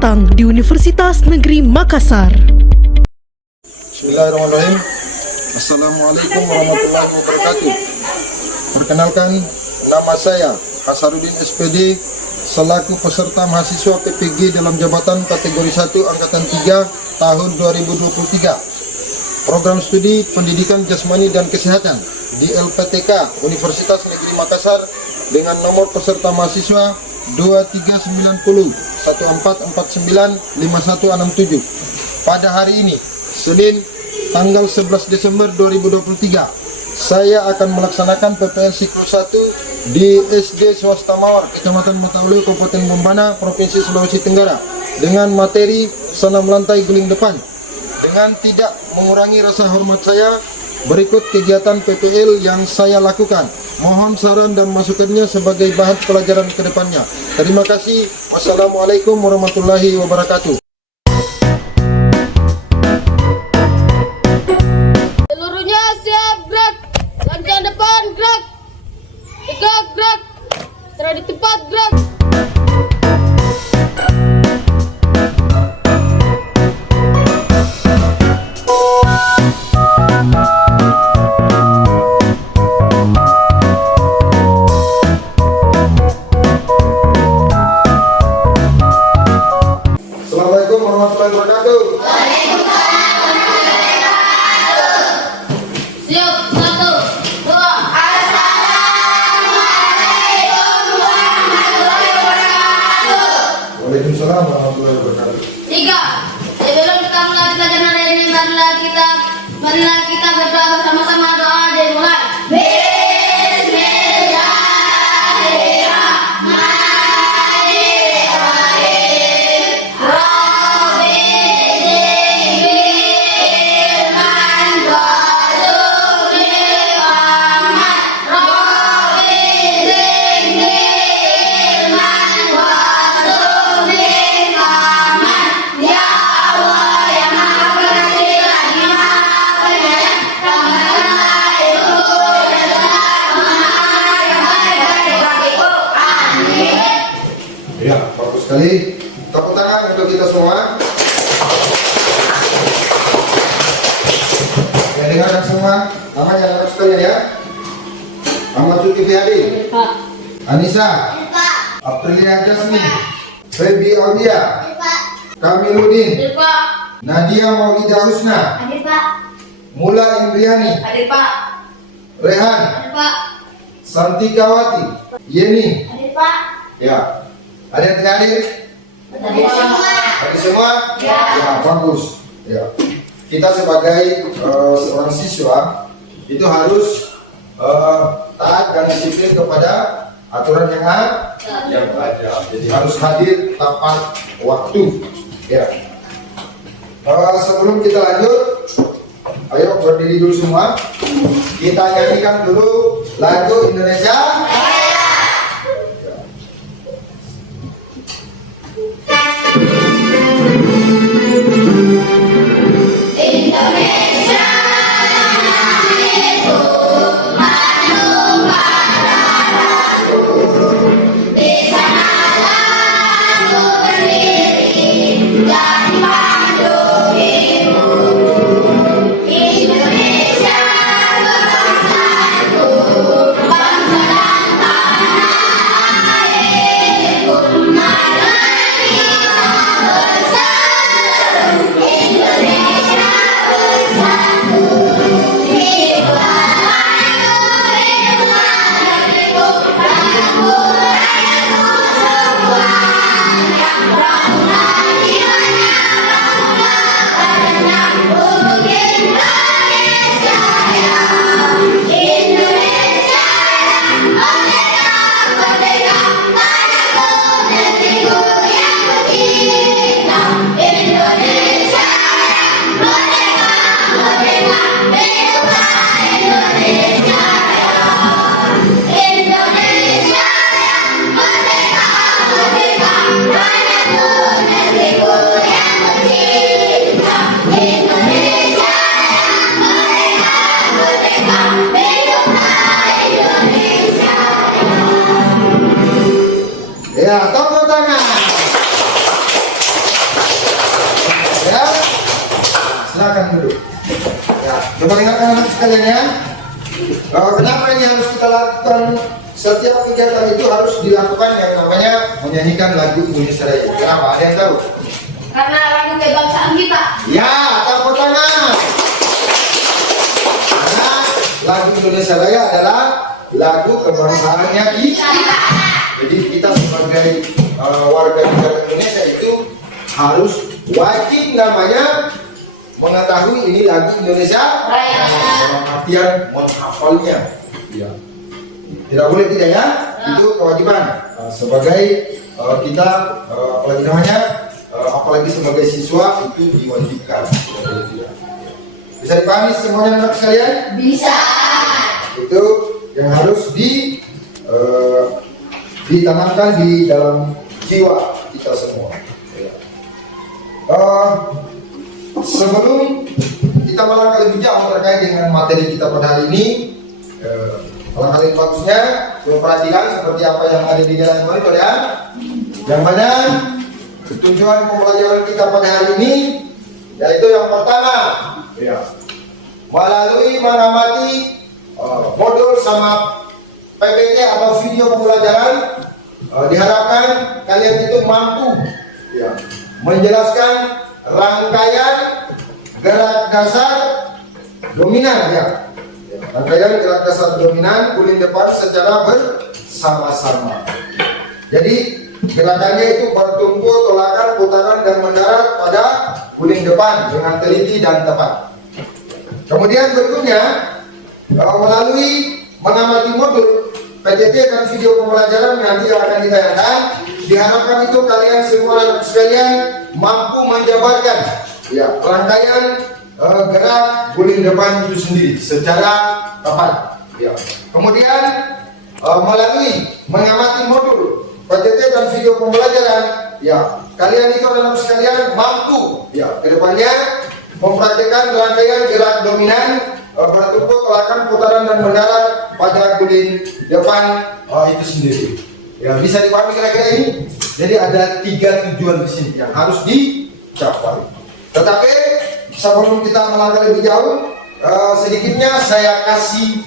datang di Universitas Negeri Makassar. Bismillahirrahmanirrahim. Assalamualaikum warahmatullahi wabarakatuh. Perkenalkan, nama saya Hasaruddin SPD selaku peserta mahasiswa PPG dalam jabatan kategori 1 angkatan 3 tahun 2023. Program studi Pendidikan Jasmani dan Kesehatan di LPTK Universitas Negeri Makassar dengan nomor peserta mahasiswa 2390 1449 5167. Pada hari ini, Senin tanggal 11 Desember 2023, saya akan melaksanakan PPL siklus 1 di SD Swasta Mawar, Kecamatan Mataule, Kabupaten Bombana, Provinsi Sulawesi Tenggara dengan materi senam lantai guling depan. Dengan tidak mengurangi rasa hormat saya, berikut kegiatan PPL yang saya lakukan. Mohon saran dan masukannya sebagai bahan pelajaran ke depannya. Terima kasih. Wassalamualaikum warahmatullahi wabarakatuh. Seluruhnya siap, gerak. Lancang depan, gerak. Tegak, gerak. Serah di tempat, gerak. Assalamualaikum warahmatullahi wabarakatuh. Siap, 1, 2. Waalaikumsalam warahmatullahi wabarakatuh. 3. Sebelum kita mulai pelajaran hari ini, marilah kita berdoa bersama-sama. Doa dimulai. Ya, bagus sekali. Tepuk tangan untuk kita semua. Ya, dengarkan semua. Namanya anak sekalian ya. Ahmad Zulkifli Hadi, Pak. Anissa, Aprilia Jasmine, Febi Aulia, Kamiludin, Pak. Nadia Maulidah Husna, Hadir, Pak. Mula Indriani, Hadir, Pak. Rehan, Hadir, Pak. Santikawati, Yeni. Hadir, Pak. Ya, ada yang tidak hadir? Hadir semua. Hadir semua? Ya. Ya, bagus. Ya. Kita sebagai seorang siswa itu harus taat dan disiplin kepada aturan yang ada. Jadi harus hadir tepat waktu. Ya. Sebelum kita lanjut, ayo berdiri dulu semua. Kita nyanyikan dulu lagu Indonesia. Indonesia bersatu, bangsa dan sekalian ya. Kenapa ini harus kita lakukan? Setiap kegiatan itu harus dilakukan yang namanya menyanyikan lagu Indonesia Raya. Kenapa? Ada yang tahu? Karena lagu kebangsaan kita. Ya, tepuk tangan. Karena lagu Indonesia Raya adalah lagu kebangsaannya kita. Jadi kita sebagai warga negara Indonesia itu harus wajib namanya mengetahui ini lagu Indonesia Raya. dalam artian menghafalnya. Ya. Tidak boleh tidak ya, itu kewajiban sebagai kita apalagi namanya apalagi sebagai siswa itu diwajibkan. Tidak boleh tidak. Bisa dipahami semuanya anak sekalian? Bisa. Itu yang harus ditanamkan di dalam jiwa kita semua. Sebelum kita melangkah lebih jauh terkait dengan materi kita pada hari ini, alangkah lebih bagusnya perhatikan seperti apa yang ada di dalam monitor ya. Yang mana tujuan pembelajaran kita pada hari ini yaitu yang pertama, ya, melalui mengamati modul sama PPT atau video pembelajaran, diharapkan kalian itu mampu ya, menjelaskan rangkaian gerak dasar dominan ya. Rangkaian gerak dasar dominan guling depan secara bersama-sama. Jadi gerakannya itu bertumpu, tolakan, putaran dan mendarat pada guling depan dengan teliti dan tepat. Kemudian berikutnya melalui mengamati modul PJT dan video pembelajaran nanti yang akan ditayangkan, diharapkan itu kalian semua anak sekalian mampu menjabarkan ya rangkaian gerak guling depan itu sendiri secara tepat. Ya. Kemudian melalui mengamati modul PJT dan video pembelajaran, ya kalian itu anak sekalian mampu ya kedepannya mempraktikkan rangkaian gerak dominan bertumpu, tolakan, putaran dan mendarat pada guling depan itu sendiri. Ya bisa dipahami kira-kira ini. Jadi ada 3 tujuan di sini yang harus dicapai. Tetapi sebelum kita melangkah lebih jauh, sedikitnya saya kasih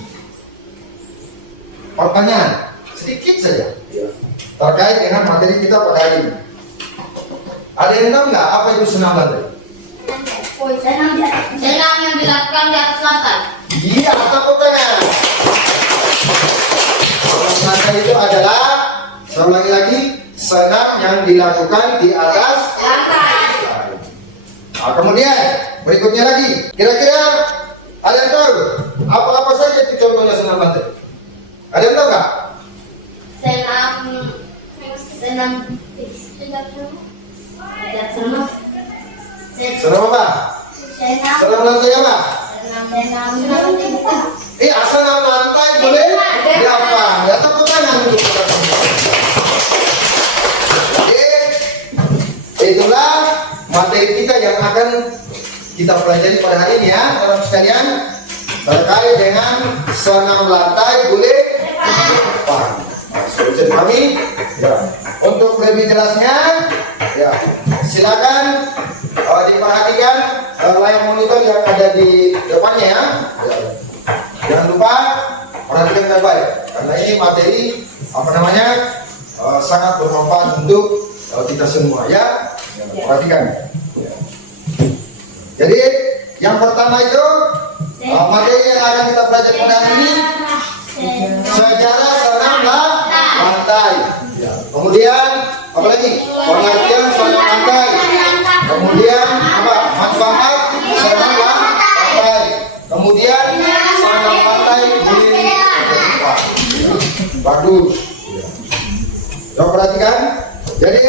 pertanyaan sedikit saja terkait dengan materi kita pada hari ini. Ada yang tahu nggak apa itu senam lantai? Senam yang dilakukan di atas lantai. Iya, tepuk tangan. Senam lantai itu adalah, saya ulangi lagi, senam yang dilakukan di atas Lantai. Nah, kemudian berikutnya lagi, kira-kira ada yang tahu apa-apa saja itu contohnya senam lantai? Ada yang tahu nggak? Senam apa? Senam lantai apa? Senam lantai boleh? Ya apa? Ya tepuk tangan untuk kita semua. Jadi itulah materi kita yang akan kita pelajari pada hari ini ya, teman-teman sekalian, terkait dengan senam lantai guling depan. Bisa dipahami? Ya. Untuk lebih jelasnya, ya silakan diperhatikan layar monitor yang ada di depannya ya. Jangan lupa perhatikan baik-baik karena ini materi sangat bermanfaat untuk kita semua ya. Perhatikan. Ya. Jadi yang pertama itu materi yang akan kita pelajari pada hari ini sejarah senam lantai. Ya. Kemudian apa lagi? Pengertian senam lantai. Kemudian apa? Manfaat senam lantai. Kemudian senam lantai guling depan. Bagus. Coba perhatikan. Jadi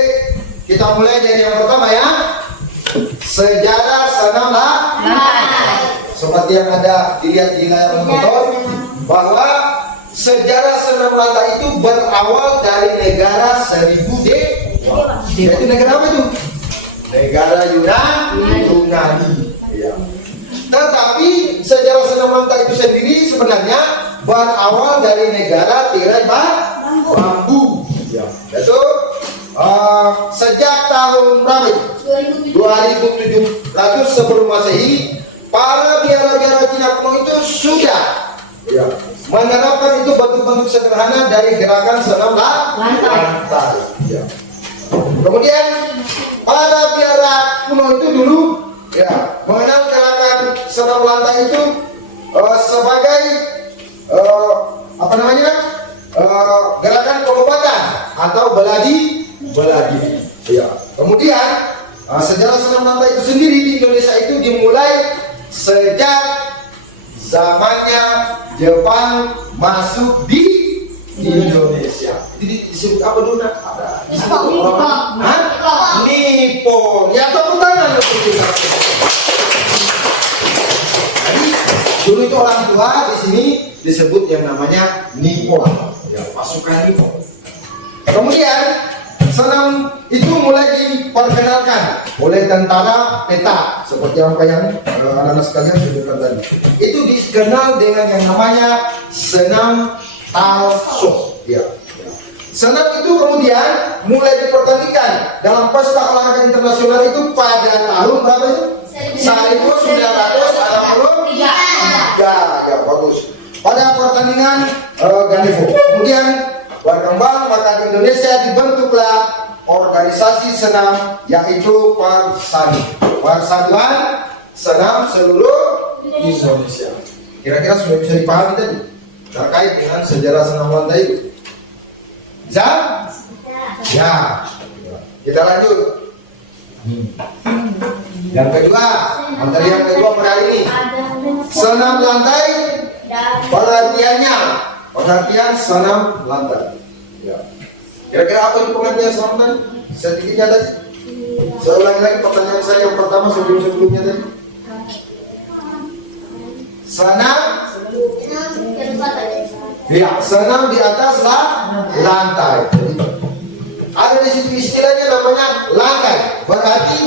kita mulai dari yang pertama ya. Sejarah senam lantai. Seperti yang ada dilihat di layar monitor bahwa sejarah senam lantai itu berawal dari negara 1000 Dewa. Yaitu negara apa itu? Negara Yunani. Ya. Tetapi sejarah senam lantai itu sendiri sebenarnya berawal dari negara tirai bambu. Ya. Yaitu sejak tahun berapa? 2700 sebelum Masehi, para biara-biara Cina kuno itu sudah ya, menerapkan itu bentuk-bentuk sederhana dari gerakan senam lantai. Ya. Kemudian para biara kuno itu dulu ya mengenal gerakan senam lantai itu sebagai apa namanya gerakan pengobatan atau beladi. Ya. Kemudian sejarah senam lantai itu sendiri di Indonesia itu dimulai sejak zamannya Jepang masuk di Indonesia. Jadi disebut apa dulu nak? Nippon. Ya tepuk tangan untuk kita. Jadi dulu itu orang tua di sini disebut yang namanya Nippon. Ya, pasukan Nippon. Kemudian senam itu mulai diperkenalkan oleh tentara peta seperti apa yang anak-anak sekalian sebutkan tadi. Itu dikenal dengan yang namanya senam Talso. Ya. Senam itu kemudian mulai dipertandingkan dalam pesta olahraga internasional itu pada tahun berapa itu? 1963. Ya, bagus. Pada pertandingan Ganevo. Kemudian berkembang, maka di Indonesia dibentuklah organisasi senam yaitu Persatuan Senam Seluruh Indonesia. Kira-kira sudah bisa dipahami tadi terkait dengan sejarah senam lantai itu. Bisa? Ya. Kita lanjut. Yang kedua, materi yang kedua pada hari ini, senam lantai pengertian senam lantai. Ya. Kira-kira apa itu pengertian senam lantai? Sedikitnya tadi. Saya ulangi lagi pertanyaan saya yang pertama sebelumnya tadi. Senam. Ya, senam di atas lantai. Ada di situ istilahnya namanya lantai. Berarti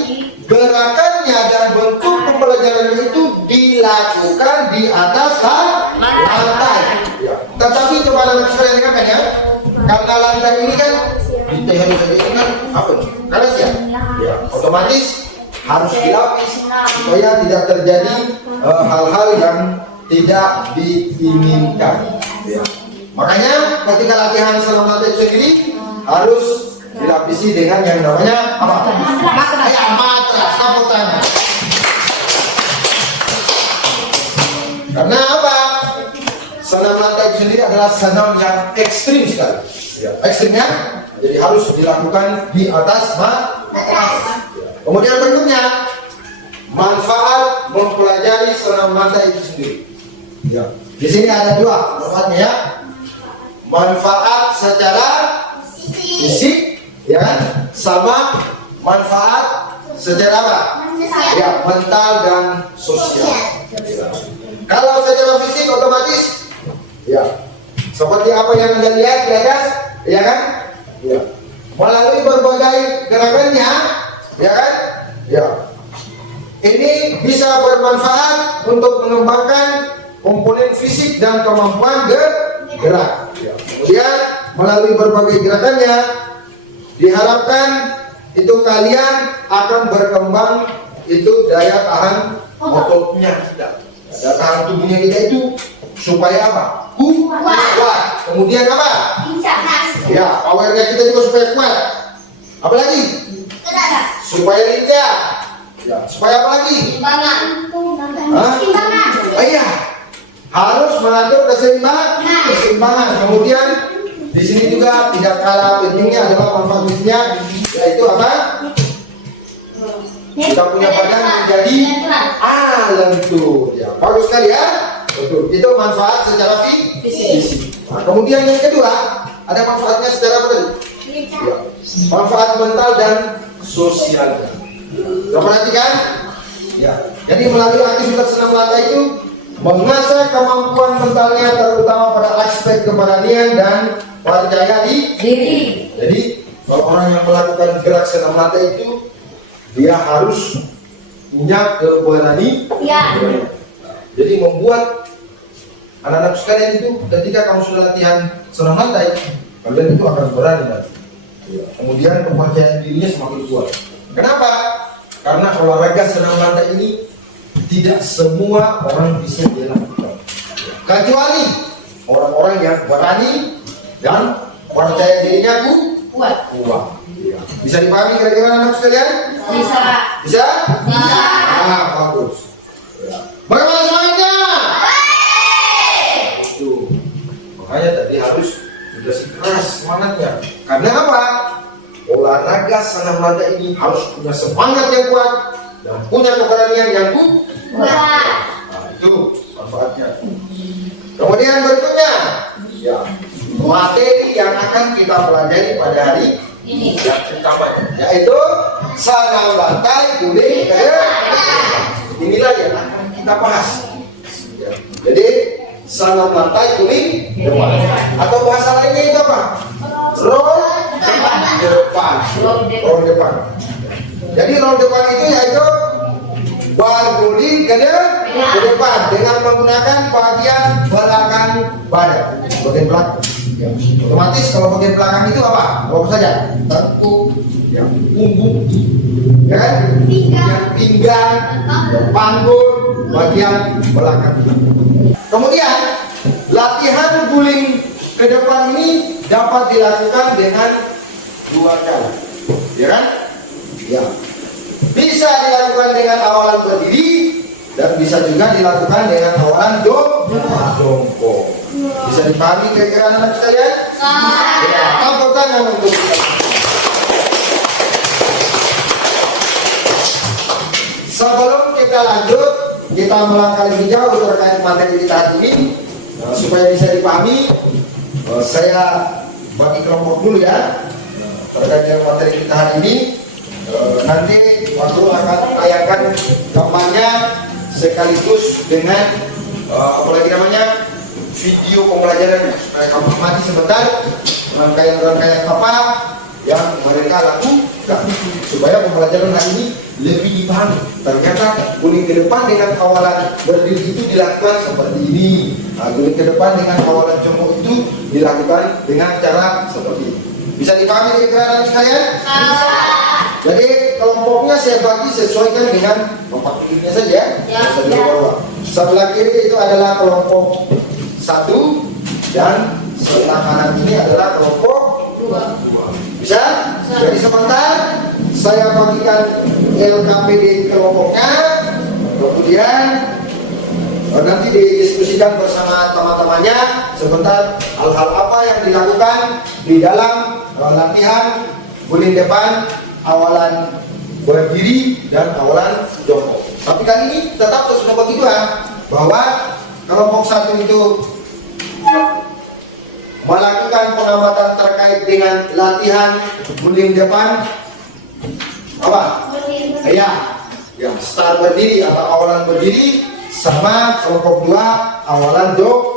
gerakannya dan bentuk pembelajarannya itu dilakukan di atas lantai. Ya. Tetapi coba anak sekalian dengarkan ya, karena lantai ini kan di teknik ini kan apa? Karena ya, otomatis harus dilapis supaya tidak terjadi hal-hal yang tidak diinginkan. Ya. Makanya ketika latihan senam lantai sendiri harus dilapisi dengan yang namanya apa? Matras. Tepuk tangan. Karena apa? Senam lantai sendiri adalah senam yang ekstrim sekali. Ya, ekstrimnya, jadi harus dilakukan di atas matras. Kemudian berikutnya, manfaat mempelajari senam lantai itu sendiri. Ya, di sini ada dua manfaatnya ya. Manfaat secara fisik, ya kan? Sama manfaat secara apa? Ya, mental dan sosial. Ya. Kalau secara fisik otomatis, ya, seperti apa yang Anda lihat di atas, ya kan? Ya. Melalui berbagai gerakannya, ya kan? Ya. Ini bisa bermanfaat untuk mengembangkan komponen fisik dan kemampuan gerak. Ya. Kemudian melalui berbagai gerakannya diharapkan itu kalian akan berkembang itu daya tahan ototnya kita, daya tahan tubuhnya kita itu supaya apa? Kuat. Kemudian apa? Ya, powernya kita juga supaya kuat. Apalagi? Supaya lincah. Ya, supaya apa lagi? Keseimbangan. Iya. Harus mengatur keseimbangan. Kemudian di sini juga tidak kalah pentingnya adalah manfaat fisiknya, yaitu apa? Kita punya badan menjadi lentur. Ya, bagus sekali ya. Betul. Itu manfaat secara fisik. Nah, kemudian yang kedua, ada manfaatnya secara apa tadi? Ya, manfaat mental dan sosial. Kita perhatikan. Ya, jadi melalui aktivitas senam lantai itu mengasah kemampuan mentalnya terutama pada aspek keberanian dan percaya diri. Jadi kalau orang yang melakukan gerak senam lantai itu dia harus punya keberanian. Ya. Jadi membuat anak-anak sekalian itu ketika kamu sudah latihan senam lantai, kalian itu akan berani nanti. Ya. Kemudian kepercayaan dirinya semakin kuat. Kenapa? Karena olahraga senam lantai ini tidak semua orang bisa dilakukan. Kecuali orang-orang yang berani dan percaya dirinya kuat. Ya. Bisa dipahami kira-kira anak sekalian? Bisa. Bisa? Bisa. Ah, bagus. Ya. Bagaimana semangatnya? Tuh. Makanya tadi harus dikasih keras semangatnya. Karena apa? Olahraga senam lada ini harus punya semangat yang kuat dan punya keberanian yang kuat. Nah, itu manfaatnya. Kemudian berikutnya, ya, materi yang akan kita pelajari pada hari ini yang pertama, yaitu senam lantai guling ke depan. Inilah yang akan kita bahas. Ya. Jadi senam lantai guling depan. Atau bahasa lainnya itu apa? Roll depan. Roll depan. Jadi roll depan itu yaitu berguling ke depan dengan menggunakan bagian belakang badan, bagian belakang. Ya. Otomatis kalau bagian belakang itu apa? Apa saja? Tengkuk, ya, punggung, ya kan? Pinggang, panggul, bagian belakang. Kemudian latihan guling ke depan ini dapat dilakukan dengan 2 cara, ya kan? Ya. Bisa dilakukan dengan awalan berdiri dan bisa juga dilakukan dengan awalan jongkok. Bisa dipahami kira-kira anak sekalian? Ya, tepuk tangan untuk kita. Sebelum kita lanjut, kita melangkah lebih jauh terkait materi kita hari ini, supaya bisa dipahami. Saya bagi kelompok dulu ya terkait dengan materi kita hari ini. Nanti waktu akan tayangkan gambarnya sekaligus dengan apalagi namanya video pembelajaran supaya kamu amati sebentar rangkaian-rangkaian apa yang mereka lakukan supaya pembelajaran hari ini lebih dipahami. Ternyata guling ke depan dengan awalan berdiri itu dilakukan seperti ini. Guling ke depan dengan awalan jongkok itu dilakukan dengan cara seperti ini. Bisa dipahami kira-kira sekalian? Jadi kelompoknya saya bagi sesuaikan dengan nomor pilihnya saja. Ya. Sebelah kiri itu adalah kelompok 1 dan sebelah kanan ini adalah kelompok 2. Bisa? Jadi sebentar saya bagikan LKPD kelompoknya, kemudian nanti didiskusikan bersama teman-temannya sebentar hal-hal apa yang dilakukan di dalam latihan guling depan awalan berdiri dan awalan jongkok. Tapi kali ini tetap harus membagi 2, bahwa kelompok 1 itu melakukan pengamatan terkait dengan latihan guling depan apa? Ya, start berdiri atau awalan berdiri, sama kelompok 2 awalan jongkok.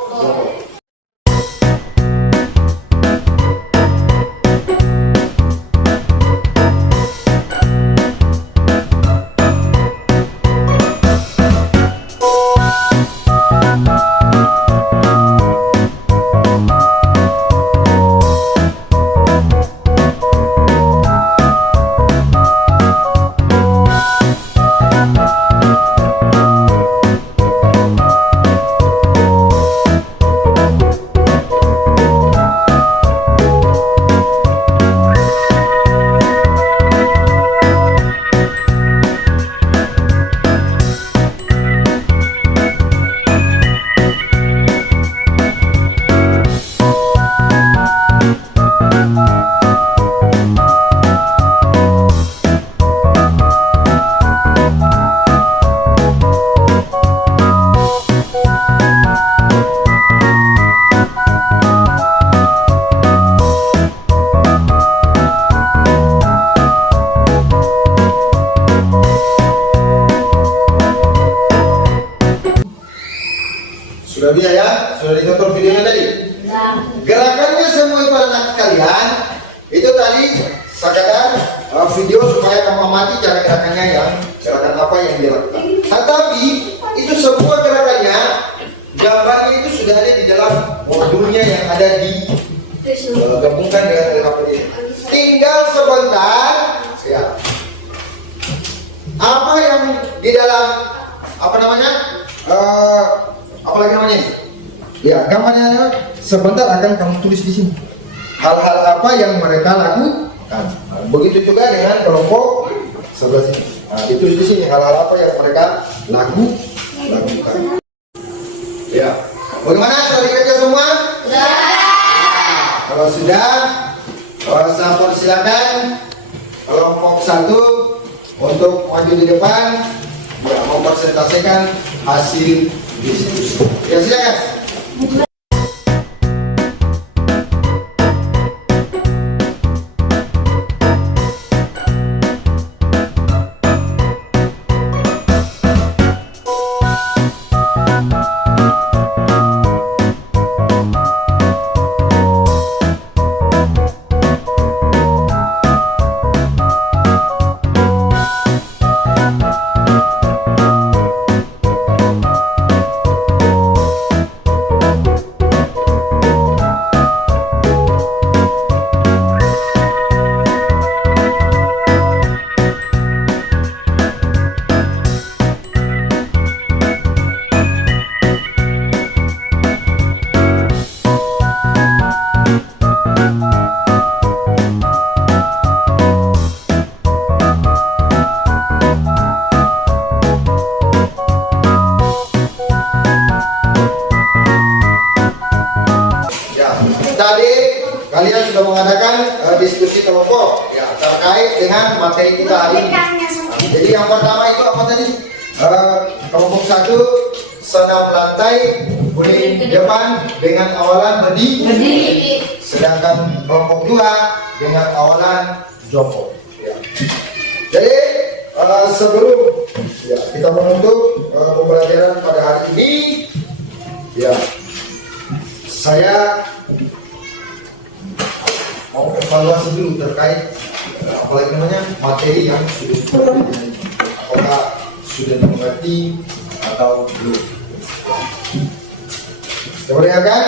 Sudah bisa ya? Sudah ditonton videonya tadi? Gerakannya semua itu anak sekalian, itu tadi sekadar video supaya kamu amati cara gerakannya, yang gerakan apa yang dilakukan. Tetapi itu semua gerakannya, gambarnya itu sudah ada di dalam modulnya yang ada di gabungkan dengan LKPD. Tinggal sebentar ya, apa yang di dalam namanya? Apa lagi namanya? Ya, gambarnya sebentar akan kamu tulis di sini. Hal-hal apa yang mereka lakukan. Nah, begitu juga dengan kelompok sebelah sini. Nah, ditulis di sini hal-hal apa yang mereka lakukan. Ya, bagaimana sudah dikerja semua? Sudah. Kalau sudah, saya persilakan kelompok 1 untuk maju di depan, ya, mempresentasikan hasil diskusi. Ya, silakan. Tadi kalian sudah mengadakan diskusi kelompok ya terkait dengan materi kita hari ini. Jadi yang pertama itu apa tadi? Kelompok 1 senam lantai kuning depan dengan awalan berdiri. Sedangkan kelompok 2 dengan awalan jongkok. Ya. Jadi sebelum ya, kita menutup pembelajaran pada hari ini, ya saya mau evaluasi dulu terkait apalagi namanya materi yang sudah dipelajari, apakah sudah dimengerti atau belum. Kemudian kan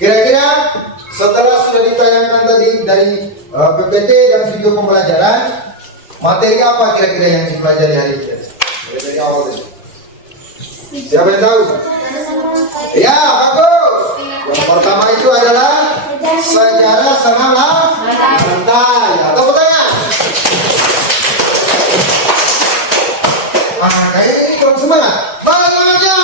kira-kira setelah sudah ditayangkan tadi dari PPT dan video pembelajaran, materi apa kira-kira yang dipelajari hari ini dari awal tadi? Siapa yang tahu? Ya, bagus. Yang pertama itu adalah sejarah senam lantai. Atau pertanyaan? Kayaknya ini kurang semangat. Balik semangatnya.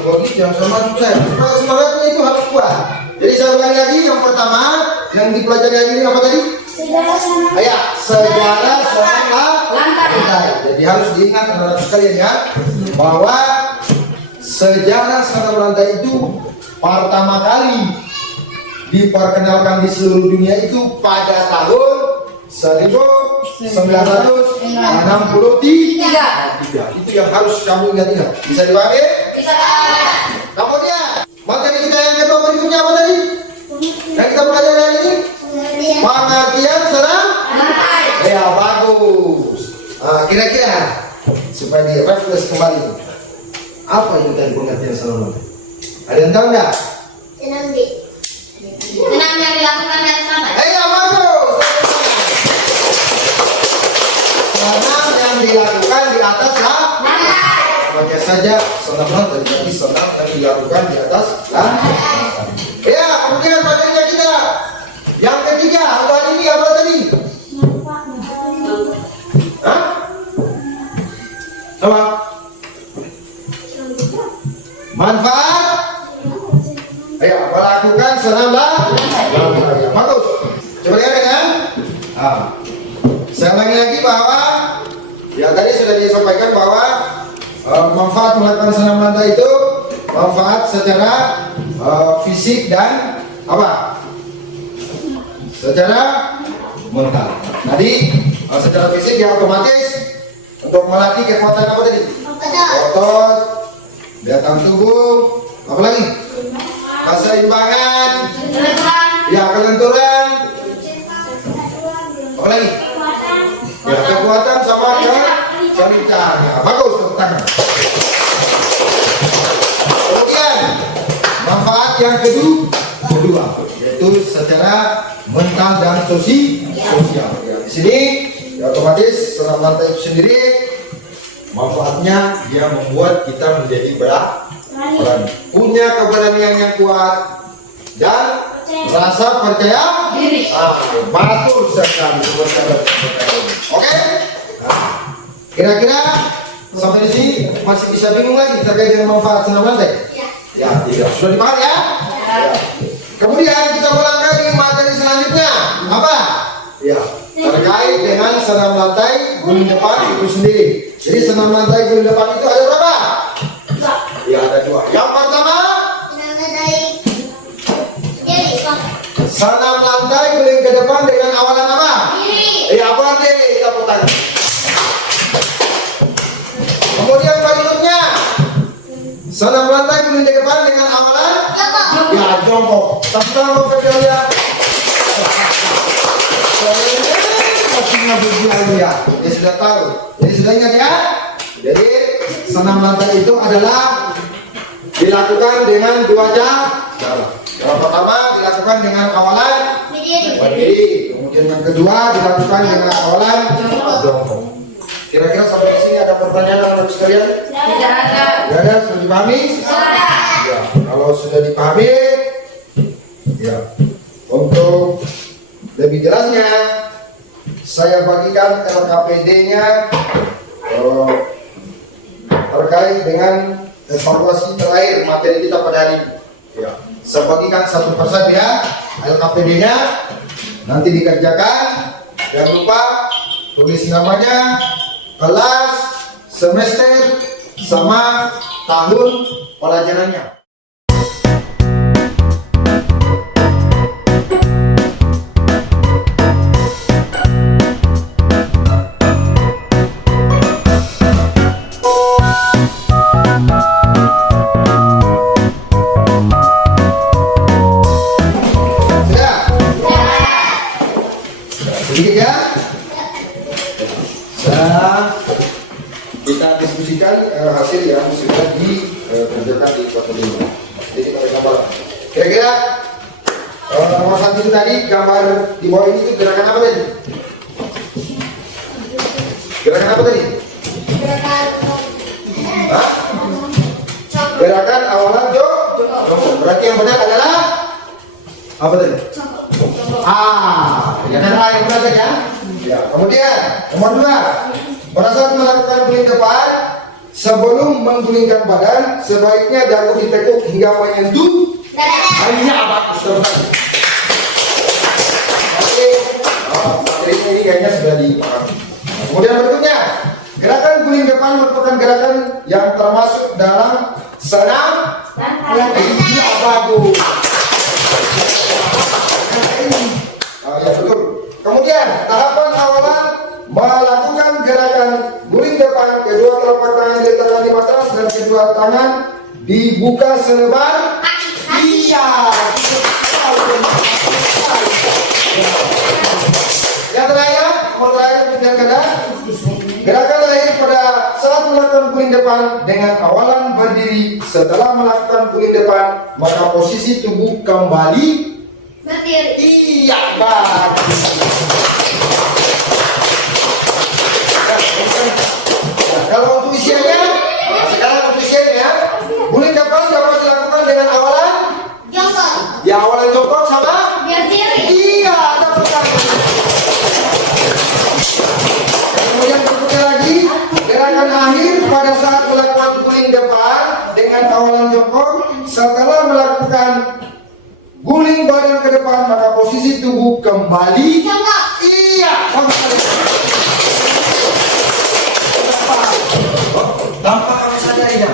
Bagi yang semangat saya. Semangatnya itu harus kuat. Jadi saya ulangi lagi. Yang pertama yang dipelajari hari ini apa tadi? Sejarah senam lantai. Jadi harus diingat anak-anak sekalian ya, bahwa sejarah senam lantai itu pertama kali diperkenalkan di seluruh dunia itu pada tahun 1963. Itu yang harus kamu ingat-ingat. Bisa dipahami? Bisa. Kemudian materi kita yang kedua berikutnya apa tadi? Yang kita pelajari hari ini? Pengertian senam lantai. Ya, bagus. Kira-kira supaya direfresh kembali, apa itu tadi pengertian senam lantai? Ada yang tahu nggak? Senam yang dilakukan di atas lantai. Ya, bagus. Senam yang dilakukan di atas lantai. Pakai saja senam lantai, jadi senam yang dilakukan di atas lantai. Ya, kemudian materinya kita yang ketiga, hari ini apa tadi? Hah? Apa? Manfaat? Ya, melakukan senam lantai. Bagus. Coba lihat kan? Saya ulangi lagi bahwa ya tadi sudah disampaikan bahwa manfaat melakukan senam lantai itu manfaat secara fisik dan apa? Secara mental. Tadi secara fisik ya otomatis untuk melatih kekuatan apa tadi? Otot, daya tahan tubuh, apa lagi? Keseimbangan, ya kelenturan, apa lagi? Ya kekuatan sama kelancaran. Ya, bagus, tepuk tangan. Kemudian manfaat yang kedua yaitu secara mental dan sosial. Ya, di sini ya, otomatis senam lantai itu sendiri Manfaatnya dia membuat kita menjadi berani, punya keberanian yang kuat dan rasa percaya diri. Betul sekali. Oke? Kira-kira sampai di sini masih bisa bingung lagi terkait dengan manfaat senam lantai? Ya, tidak. Sudah dipahami ya? Kemudian kita melangkah di materi selanjutnya. Apa? Ya, terkait dengan senam lantai guling depan itu sendiri. Jadi senam lantai guling depan itu ada berapa? Ya, ada 2. Yang pertama, senam lantai guling ke depan dengan awalan apa? Iya, apa artinya? Tepuk tangan. Kemudian berikutnya, senam lantai guling ke depan dengan awalan? Ya, jongkok. Tepuk tangan Fedelia. Pastinya berjuang ya. Dia sudah tahu. Jadi sudah ingat ya. Jadi senam lantai itu adalah dilakukan dengan 2 cara. Yang pertama dilakukan dengan awalan berdiri. Kemudian yang kedua dilakukan dengan awalan jongkok. Kira-kira sampai di sini ada pertanyaan anak sekalian? Tidak ada. Tidak ada. Sudah dipahami? Ya. Kalau sudah dipahami, ya. Untuk lebih jelasnya, saya bagikan LKPD-nya terkait dengan evaluasi terakhir materi kita pada hari ini. Ya, saya bagikan satu persatu ya LKPD-nya, nanti dikerjakan. Jangan lupa tulis namanya, kelas, semester, sama tahun pelajarannya. Sedikit ya. Kita diskusikan hasil yang sudah dikerjakan di portfolio. Jadi kita gambar. Kira-kira nomor 1 itu tadi gambar di bawah ini itu gerakan apa tadi? Gerakan apa tadi? Gerakan awalan jongkok. Berarti yang benar adalah apa tadi? Ya kan yang benar ya. Ya. Kemudian nomor 2, pada saat melakukan guling depan, sebelum menggulingkan badan, sebaiknya dagu ditekuk hingga menyentuh hanya bagus terus. Oke, ini kayaknya sudah dipahami. Kemudian berikutnya, gerakan guling depan merupakan gerakan yang termasuk dalam senam lantai. Bagus. Ya betul. Kemudian tahapan awalan melakukan gerakan guling depan, kedua telapak tangan diletakkan di matras dan kedua tangan dibuka selebar. Iya. Yang terakhir, kemudian gerakan terakhir pada saat melakukan guling depan dengan awalan berdiri. Setelah melakukan guling depan, maka posisi tubuh kembali berdiri. Iya, bagus. Nah, kalau untuk isiannya, sekarang untuk isiannya, guling depan dapat dilakukan dengan awalan jongkok. Ya, awalan jongkok sama berdiri. Iya, dapat. Kemudian berikutnya lagi, gerakan akhir pada saat melakukan guling depan dengan awalan jongkok. Setelah melakukan guling badan ke depan, maka posisi tubuh kembali jongkok. Iya, tanpa kamu sadarinya,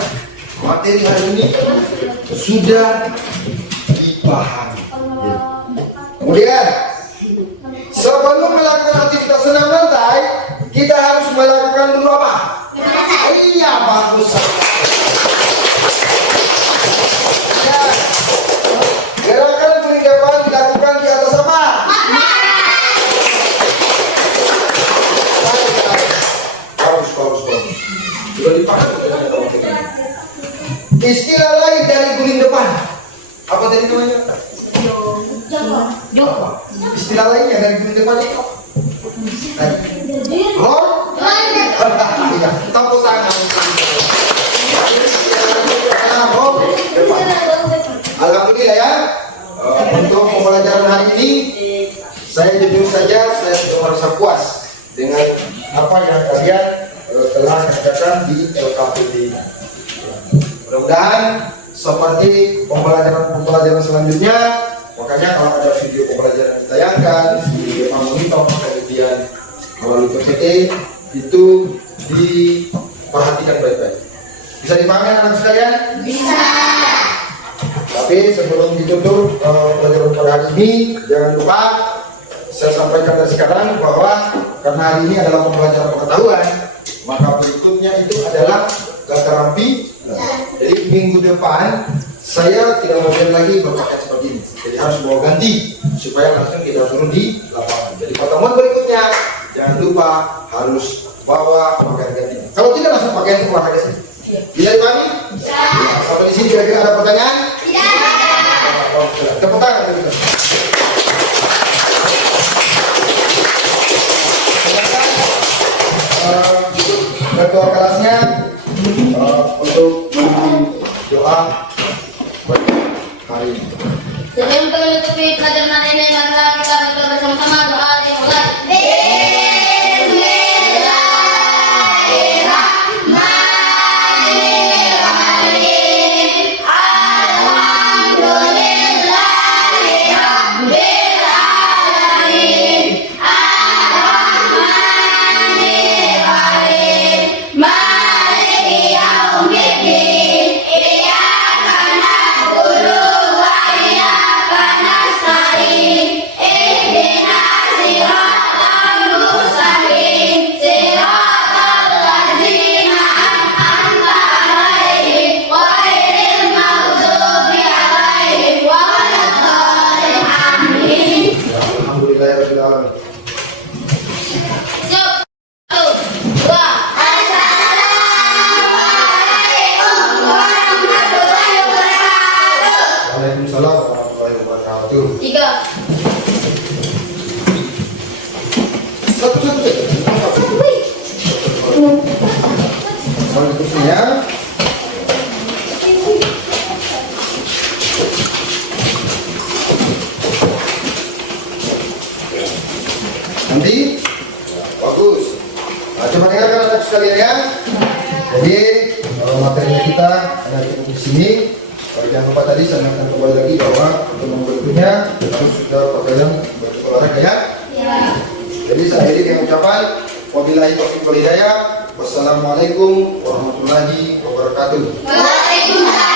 materi hari ini sudah dipahami. Kemudian, sebelum melakukan aktivitas senam lantai, kita harus melakukan dulu apa? Iya, bagus. Ya. Gerakan guling depan dilakukan di atas apa? Bagus. Sudah dipahami. Istilah lain dari guling depan apa tadi namanya? Jongkok. Istilah lainnya dari guling depan itu? Iya, tepuk tangan. tidak ya? Untuk pembelajaran hari ini, saya jujur saja, saya sudah merasa puas dengan apa yang kalian telah kerjakan di LKPD. Mudah-mudahan seperti pembelajaran selanjutnya, makanya kalau ada video pembelajaran ditayangkan, video monitor, kemudian melalui PPT, itu diperhatikan baik-baik. Bisa dipahami anak sekalian? Bisa. Tapi sebelum ditutup pelajaran pada hari ini, jangan lupa saya sampaikan dari sekarang bahwa karena hari ini adalah pembelajaran pengetahuan, maka berikutnya itu adalah kata rampi. Jadi minggu depan saya tidak mungkin lagi berpakaian seperti ini, jadi harus bawa ganti supaya langsung kita turun di lapangan. Jadi pertemuan berikutnya jangan lupa harus bawa pakaian ganti. Kalau tidak langsung pakaian itu olahraga sih. Bisa dipahami? Bisa. Sampai di sini kira-kira ada pertanyaan? Iya. Tepuk tangan. Ketua kelasnya untuk doa bagi hari ini. Sebelum kita menutupi pelajaran hari ini, mari kita berdoa bersama-sama doa dimulai. Waalaikumsalam warahmatullahi wabarakatuh. Tiga. Satu. Mohon kursinya. Nanti bagus. Nah, coba dengarkan anak sekalian ya. Jadi materinya kita ada di sini. Jangan lupa tadi saya ingatkan kembali lagi bahwa untuk berikutnya harus sudah pakaian baju olahraga ya. Jadi saya akhiri dengan ucapan wabillahi taufiq wal hidayah. Wassalamualaikum warahmatullahi wabarakatuh. Waalaikumsalam.